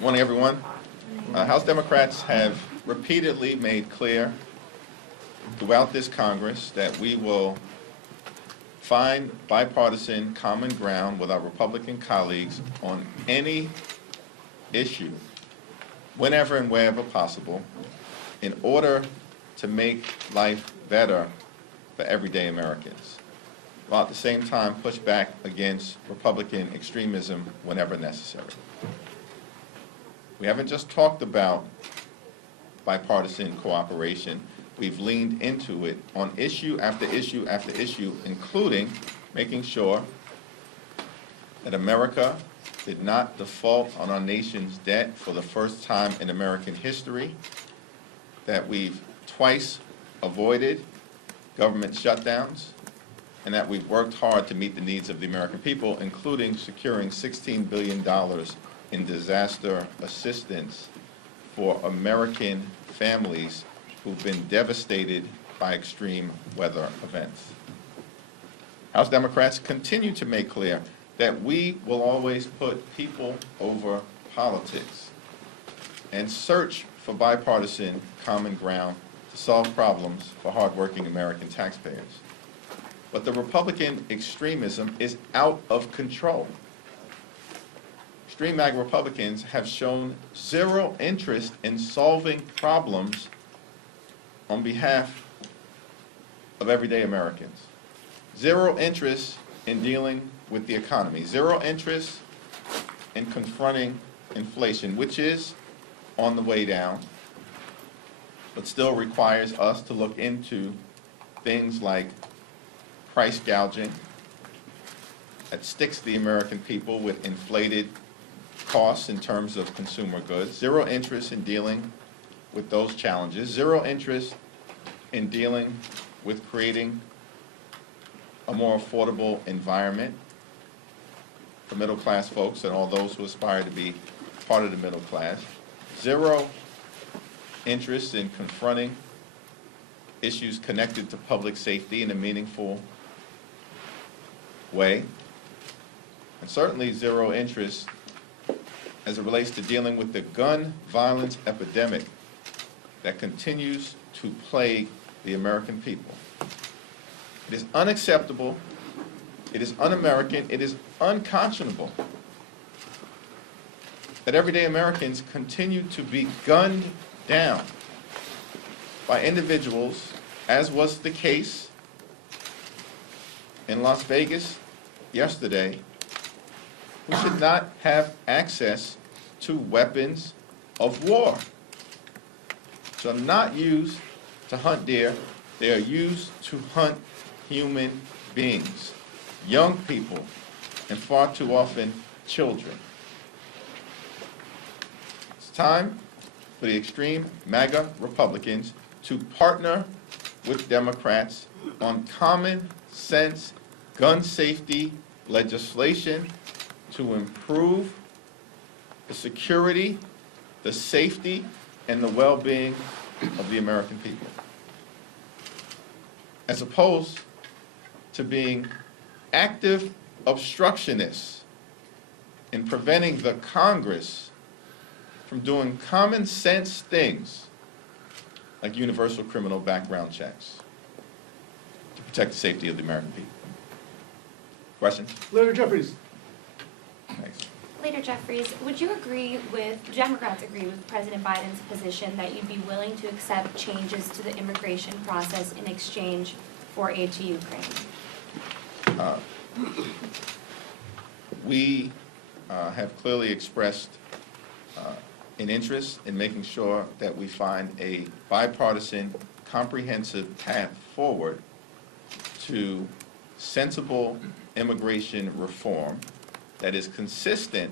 Morning, everyone. House Democrats have repeatedly made clear throughout this Congress that we will find bipartisan common ground with our Republican colleagues on any issue, whenever and wherever possible, in order to make life better for everyday Americans, while at the same time push back against Republican extremism whenever necessary. We haven't just talked about bipartisan cooperation. We've leaned into it on issue after issue after issue, including making sure that America did not default on our nation's debt for the first time in American history, that we've twice avoided government shutdowns, and that we've worked hard to meet the needs of the American people, including securing $16 billion in disaster assistance for American families who've been devastated by extreme weather events. House Democrats continue to make clear that we will always put people over politics and search for bipartisan common ground to solve problems for hardworking American taxpayers. But the Republican extremism is out of control. Extreme MAGA Republicans have shown zero interest in solving problems on behalf of everyday Americans. Zero interest in dealing with the economy. Zero interest in confronting inflation, which is on the way down, but still requires us to look into things like price gouging that sticks the American people with inflated costs in terms of consumer goods. Zero interest in dealing with those challenges. Zero interest in dealing with creating a more affordable environment for middle-class folks and all those who aspire to be part of the middle class. Zero interest in confronting issues connected to public safety in a meaningful way. And certainly zero interest as it relates to dealing with the gun violence epidemic that continues to plague the American people. It is unacceptable, it is un-American, it is unconscionable that everyday Americans continue to be gunned down by individuals, as was the case in Las Vegas yesterday, who should not have access to weapons of war. So not used to hunt deer, they are used to hunt human beings, young people, and far too often children. It's time for the extreme MAGA Republicans to partner with Democrats on common sense gun safety legislation to improve the security, the safety, and the well-being of the American people, as opposed to being active obstructionists in preventing the Congress from doing common sense things like universal criminal background checks to protect the safety of the American people. Question? Leader Jeffries. Thanks. Leader Jeffries, would you agree with, Democrats agree with President Biden's position that you'd be willing to accept changes to the immigration process in exchange for aid to Ukraine? We have clearly expressed an interest in making sure that we find a bipartisan, comprehensive path forward to sensible immigration reform that is consistent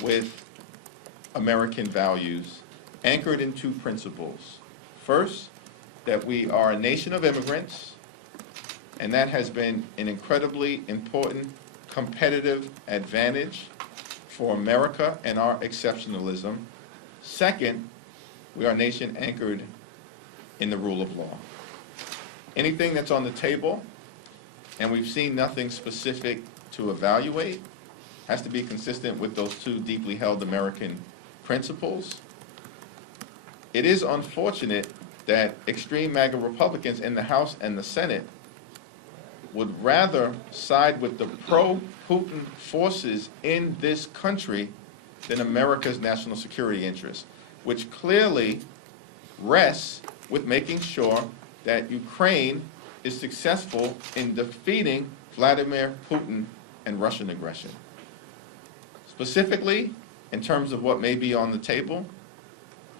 with American values, anchored in two principles. First, that we are a nation of immigrants, and that has been an incredibly important competitive advantage for America and our exceptionalism. Second, we are a nation anchored in the rule of law. Anything that's on the table, and we've seen nothing specific to evaluate, has to be consistent with those two deeply held American principles. It is unfortunate that extreme MAGA Republicans in the House and the Senate would rather side with the pro-Putin forces in this country than America's national security interests, which clearly rests with making sure that Ukraine is successful in defeating Vladimir Putin and Russian aggression. Specifically, in terms of what may be on the table,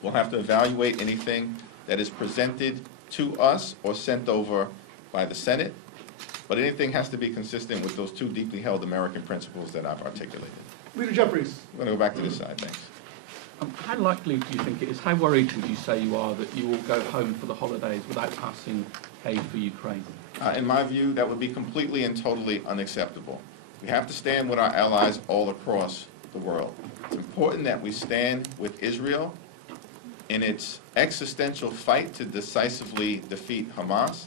we'll have to evaluate anything that is presented to us or sent over by the Senate, but anything has to be consistent with those two deeply held American principles that I've articulated. Leader Jeffries. I'm going to go back to this side, thanks. How likely do you think it is, how worried would you say you are that you will go home for the holidays without passing aid for Ukraine? In my view, that would be completely and totally unacceptable. We have to stand with our allies all across the world. It's important that we stand with Israel in its existential fight to decisively defeat Hamas.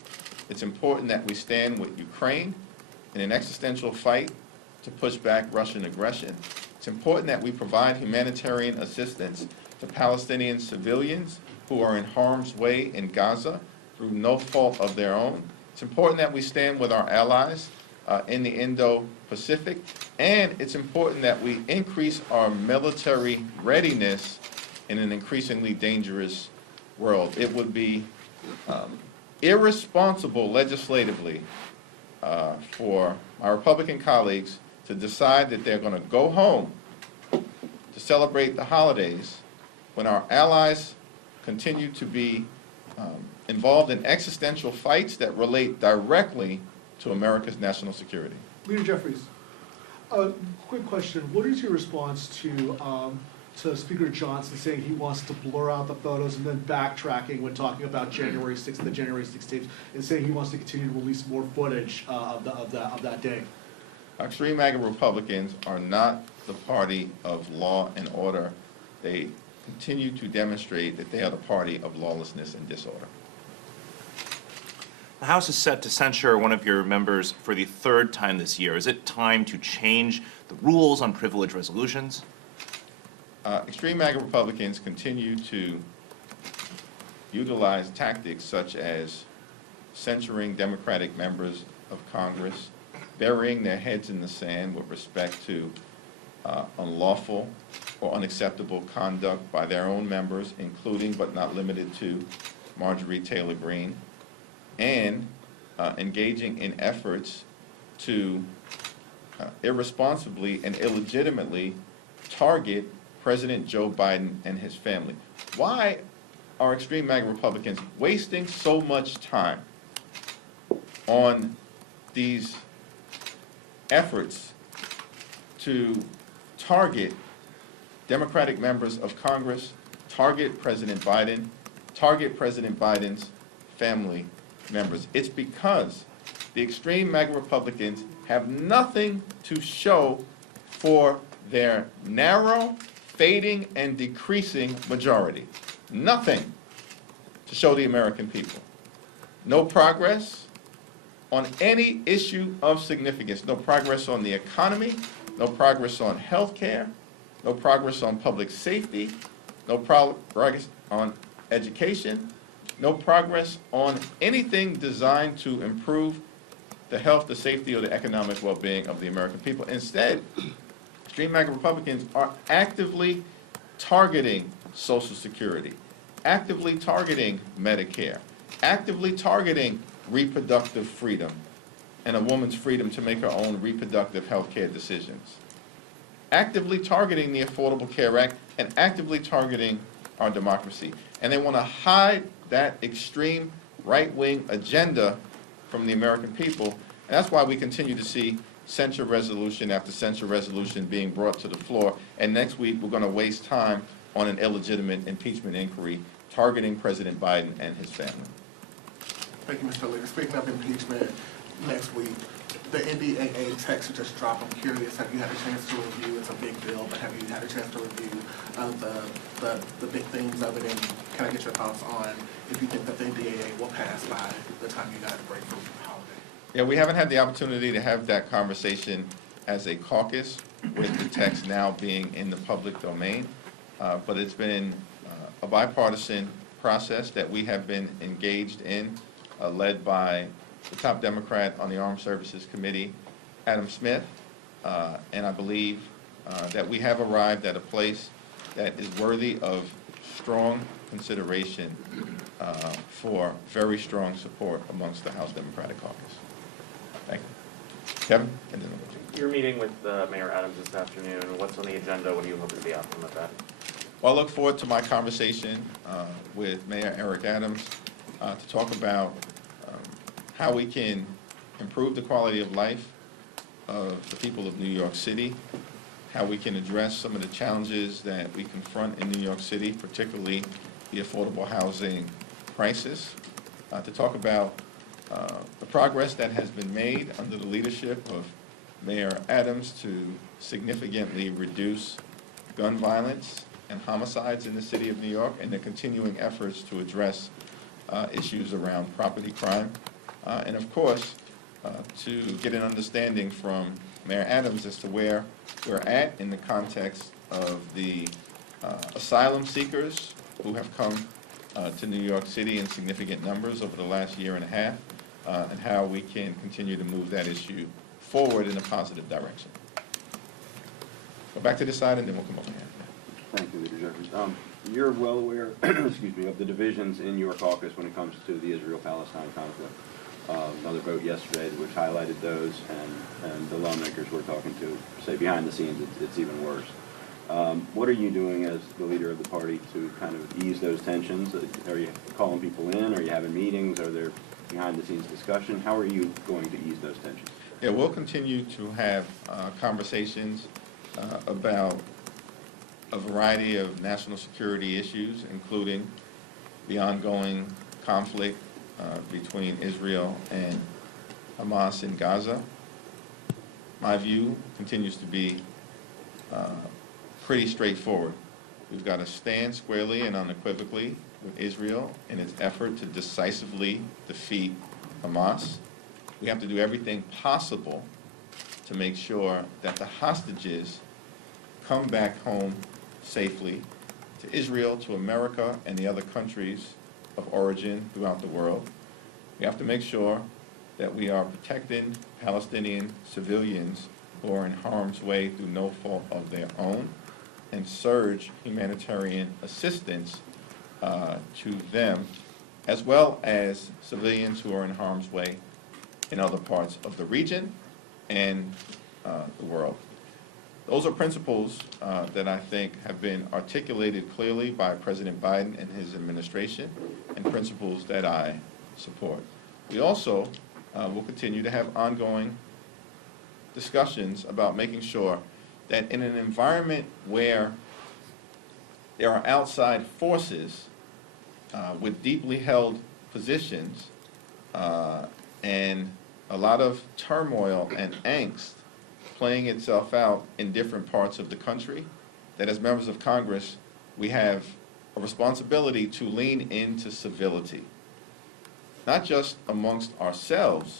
It's important that we stand with Ukraine in an existential fight to push back Russian aggression. It's important that we provide humanitarian assistance to Palestinian civilians who are in harm's way in Gaza through no fault of their own. It's important that we stand with our allies in the Indo-Pacific, and it's important that we increase our military readiness in an increasingly dangerous world. It would be irresponsible legislatively for my Republican colleagues to decide that they're going to go home to celebrate the holidays when our allies continue to be involved in existential fights that relate directly to America's national security. Leader Jeffries. Quick question. What is your response to Speaker Johnson saying he wants to blur out the photos and then backtracking when talking about January 6th, the January 6th tapes, and saying he wants to continue to release more footage of that day? Extreme MAGA Republicans are not the party of law and order. They continue to demonstrate that they are the party of lawlessness and disorder. The House is set to censure one of your members for the third time this year. Is it time to change the rules on privilege resolutions? Extreme MAGA Republicans continue to utilize tactics such as censuring Democratic members of Congress, burying their heads in the sand with respect to unlawful or unacceptable conduct by their own members, including but not limited to Marjorie Taylor Greene, and engaging in efforts to irresponsibly and illegitimately target President Joe Biden and his family. Why are extreme MAGA Republicans wasting so much time on these efforts to target Democratic members of Congress, target President Biden, target President Biden's family members? It's because the extreme MAGA Republicans have nothing to show for their narrow, fading, and decreasing majority. Nothing to show the American people. No progress on any issue of significance. No progress on the economy, no progress on health care, no progress on public safety, no progress on education, no progress on anything designed to improve the health, the safety, or the economic well-being of the American people. Instead, extreme MAGA Republicans are actively targeting Social Security, actively targeting Medicare, actively targeting reproductive freedom and a woman's freedom to make her own reproductive health care decisions, actively targeting the Affordable Care Act, and actively targeting our democracy. And they want to hide that extreme right-wing agenda from the American people. And that's why we continue to see censure resolution after censure resolution being brought to the floor. And next week, we're going to waste time on an illegitimate impeachment inquiry targeting President Biden and his family. Thank you, Mr. Leader. Speaking of impeachment, next week, the NBAA text just dropped. I'm curious, have you had a chance to review? It's a big bill, but have you had a chance to review the big themes of it? And can I get your thoughts on if you think that the NBAA will pass by the time you guys break from the holiday? Yeah, we haven't had the opportunity to have that conversation as a caucus with the text now being in the public domain. but it's been a bipartisan process that we have been engaged in, led by the top Democrat on the Armed Services Committee, Adam Smith, and I believe that we have arrived at a place that is worthy of strong consideration for very strong support amongst the House Democratic Caucus. Thank you. Kevin? And then we'll go to you. You're meeting with Mayor Adams this afternoon. What's on the agenda? What are you hoping to be outcome of that? Well, I look forward to my conversation with Mayor Eric Adams to talk about how we can improve the quality of life of the people of New York City, how we can address some of the challenges that we confront in New York City, particularly the affordable housing crisis, to talk about the progress that has been made under the leadership of Mayor Adams to significantly reduce gun violence and homicides in the city of New York, and the continuing efforts to address issues around property crime. And of course, to get an understanding from Mayor Adams as to where we're at in the context of the asylum seekers who have come to New York City in significant numbers over the last year and a half, and how we can continue to move that issue forward in a positive direction. Go back to this side, and then we'll come over here. Thank you, Leader Jeffries. You're well aware, excuse me, of the divisions in your caucus when it comes to the Israel-Palestine conflict. Another vote yesterday which highlighted those, and the lawmakers we're talking to say behind the scenes it's even worse. What are you doing as the leader of the party to kind of ease those tensions? Are you calling people in? Are you having meetings? Are there behind-the-scenes discussion? How are you going to ease those tensions? Yeah, we'll continue to have conversations about a variety of national security issues, including the ongoing conflict between Israel and Hamas in Gaza. My view continues to be pretty straightforward. We've got to stand squarely and unequivocally with Israel in its effort to decisively defeat Hamas. We have to do everything possible to make sure that the hostages come back home safely to Israel, to America, and the other countries of origin throughout the world. We have to make sure that we are protecting Palestinian civilians who are in harm's way through no fault of their own, and surge humanitarian assistance to them, as well as civilians who are in harm's way in other parts of the region and the world. Those are principles that I think have been articulated clearly by President Biden and his administration, and principles that I support. We also will continue to have ongoing discussions about making sure that in an environment where there are outside forces with deeply held positions and a lot of turmoil and angst playing itself out in different parts of the country, that as members of Congress, we have a responsibility to lean into civility, not just amongst ourselves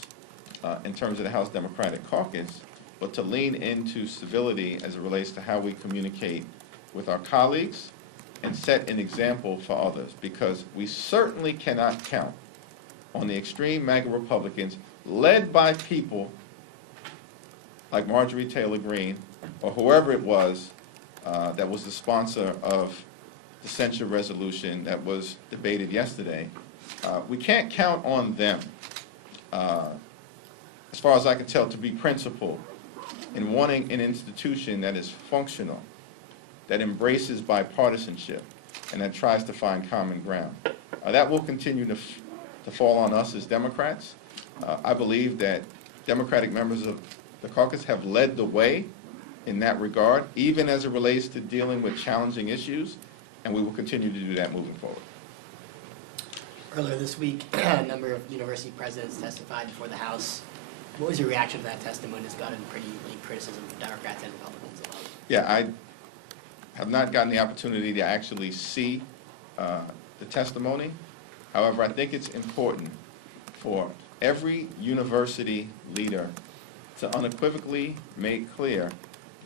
in terms of the House Democratic Caucus, but to lean into civility as it relates to how we communicate with our colleagues and set an example for others, because we certainly cannot count on the extreme MAGA Republicans led by people like Marjorie Taylor Greene or whoever it was that was the sponsor of the censure resolution that was debated yesterday. We can't count on them, as far as I can tell, to be principled in wanting an institution that is functional, that embraces bipartisanship, and that tries to find common ground. That will continue to fall on us as Democrats. I believe that Democratic members of the caucus have led the way in that regard, even as it relates to dealing with challenging issues, and we will continue to do that moving forward. Earlier this week, a number of university presidents testified before the House. What was your reaction to that testimony? It's gotten pretty big criticism from Democrats and Republicans alike. Yeah, I have not gotten the opportunity to actually see the testimony. However, I think it's important for every university leader to unequivocally make clear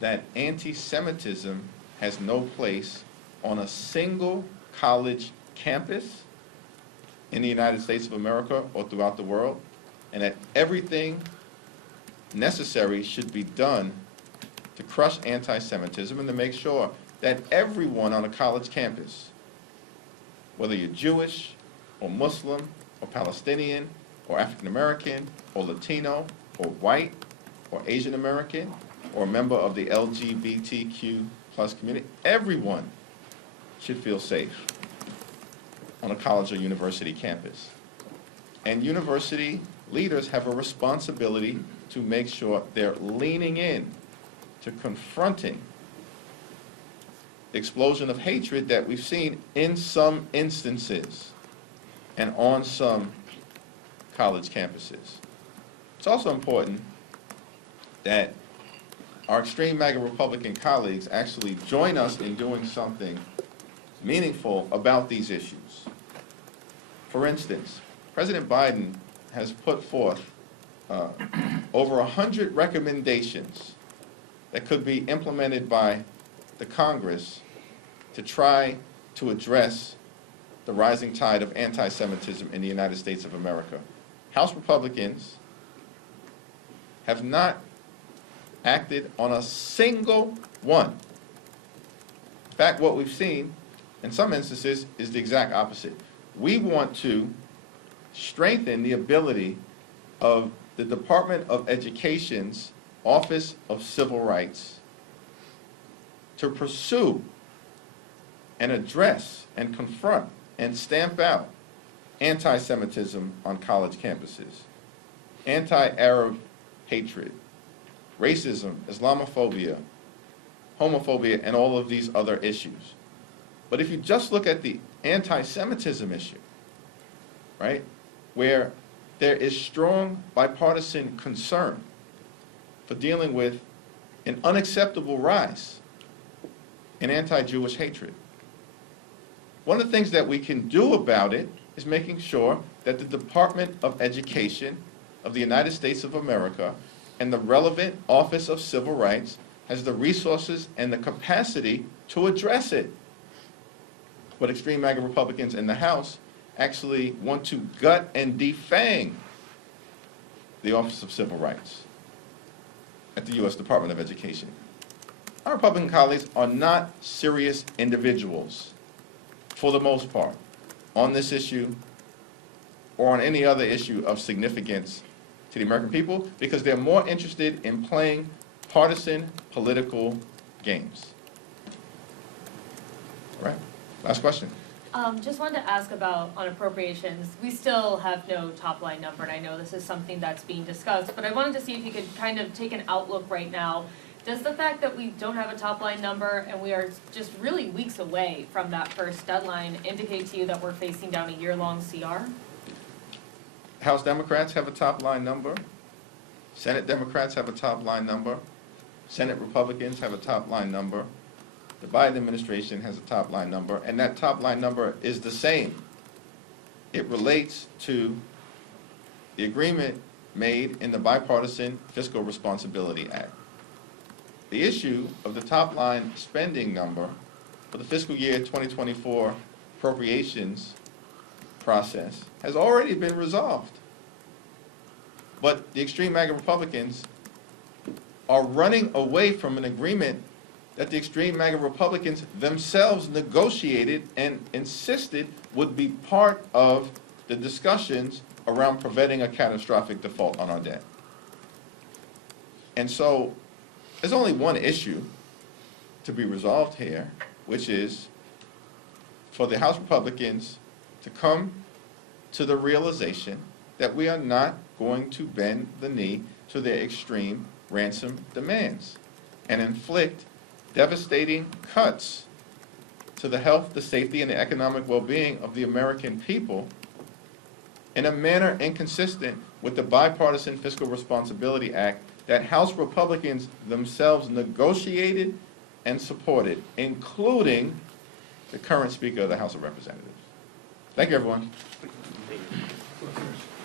that anti-Semitism has no place on a single college campus in the United States of America or throughout the world, and that everything necessary should be done to crush anti-Semitism and to make sure that everyone on a college campus, whether you're Jewish or Muslim or Palestinian or African American or Latino or white or Asian American or a member of the LGBTQ plus community, everyone should feel safe on a college or university campus. And university leaders have a responsibility to make sure they're leaning in to confronting the explosion of hatred that we've seen in some instances and on some college campuses. It's also important that our extreme MAGA Republican colleagues actually join us in doing something meaningful about these issues. For instance, President Biden has put forth over 100 recommendations that could be implemented by the Congress to try to address the rising tide of anti-Semitism in the United States of America. House Republicans have not acted on a single one. In fact, what we've seen in some instances is the exact opposite. We want to strengthen the ability of the Department of Education's Office of Civil Rights to pursue and address and confront and stamp out anti-Semitism on college campuses, anti-Arab hatred, racism, Islamophobia, homophobia, and all of these other issues. But if you just look at the anti-Semitism issue, right, where there is strong bipartisan concern for dealing with an unacceptable rise in anti-Jewish hatred. One of the things that we can do about it is making sure that the Department of Education of the United States of America and the relevant Office of Civil Rights has the resources and the capacity to address it. But extreme MAGA Republicans in the House actually want to gut and defang the Office of Civil Rights at the U.S. Department of Education. Our Republican colleagues are not serious individuals, for the most part, on this issue or on any other issue of significance to the American people, because they're more interested in playing partisan political games. All right, last question. Just wanted to ask about on appropriations. We still have no top line number, and I know this is something that's being discussed, but I wanted to see if you could kind of take an outlook right now. Does the fact that we don't have a top line number and we are just really weeks away from that first deadline indicate to you that we're facing down a year-long CR? House Democrats have a top line number. Senate Democrats have a top line number. Senate Republicans have a top line number. The Biden administration has a top line number, and that top line number is the same. It relates to the agreement made in the Bipartisan Fiscal Responsibility Act. The issue of the top line spending number for the fiscal year 2024 appropriations process has already been resolved. But the extreme MAGA Republicans are running away from an agreement that the extreme MAGA Republicans themselves negotiated and insisted would be part of the discussions around preventing a catastrophic default on our debt. And so there's only one issue to be resolved here, which is for the House Republicans to come to the realization that we are not going to bend the knee to their extreme ransom demands and inflict devastating cuts to the health, the safety, and the economic well-being of the American people in a manner inconsistent with the Bipartisan Fiscal Responsibility Act that House Republicans themselves negotiated and supported, including the current Speaker of the House of Representatives. Thank you, everyone. Thank you.